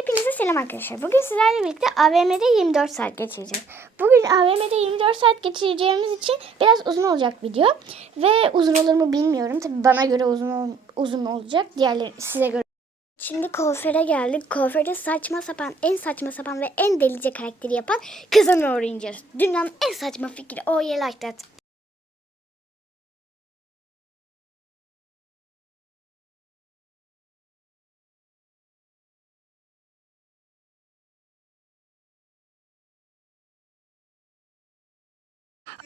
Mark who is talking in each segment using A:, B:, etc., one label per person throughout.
A: Hepinize selam arkadaşlar. Bugün sizlerle birlikte AVM'de 24 saat geçireceğiz. Bugün AVM'de 24 saat geçireceğimiz için biraz uzun olacak video. Ve uzun olur mu bilmiyorum. Tabii bana göre uzun uzun olacak. Diğerleri size göre. Şimdi kuaföre geldik. Kuaförde saçma sapan, en saçma sapan ve en delice karakteri yapan kızını öğreneceğiz. Dünyanın en saçma fikri. Oh yeah like that.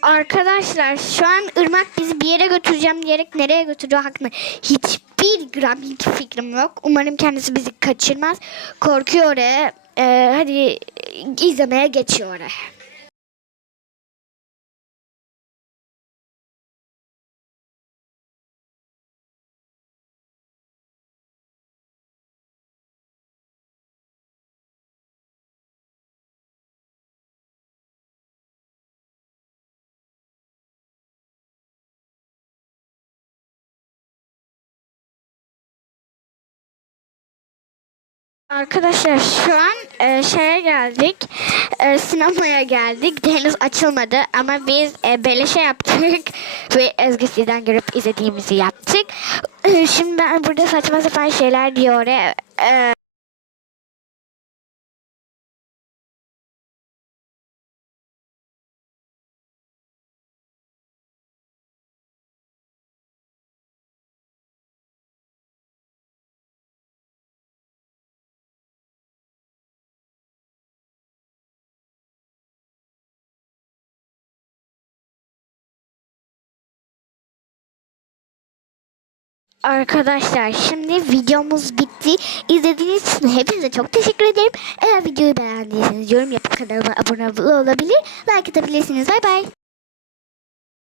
A: Arkadaşlar şu an Irmak bizi bir yere götüreceğim diyerek nereye götürüyor hakkında hiçbir gram hiç fikrim yok. Umarım kendisi bizi kaçırmaz. Korkuyor oraya. Ee, hadi izlemeye geçiyor oraya. Arkadaşlar şu an e, şeye geldik. E, sinemaya geldik. Henüz açılmadı ama biz e, beleşe yaptık ve Ezgisi'den görüp izlediğimizi yaptık. E, şimdi ben burada saçma sapan şeyler diyor. E, e, Arkadaşlar şimdi videomuz bitti. İzlediğiniz için hepinize çok teşekkür ederim. Eğer videoyu beğendiyseniz yorum yapıp kanalıma abone olabilir, like atabilirsiniz. Bay bay.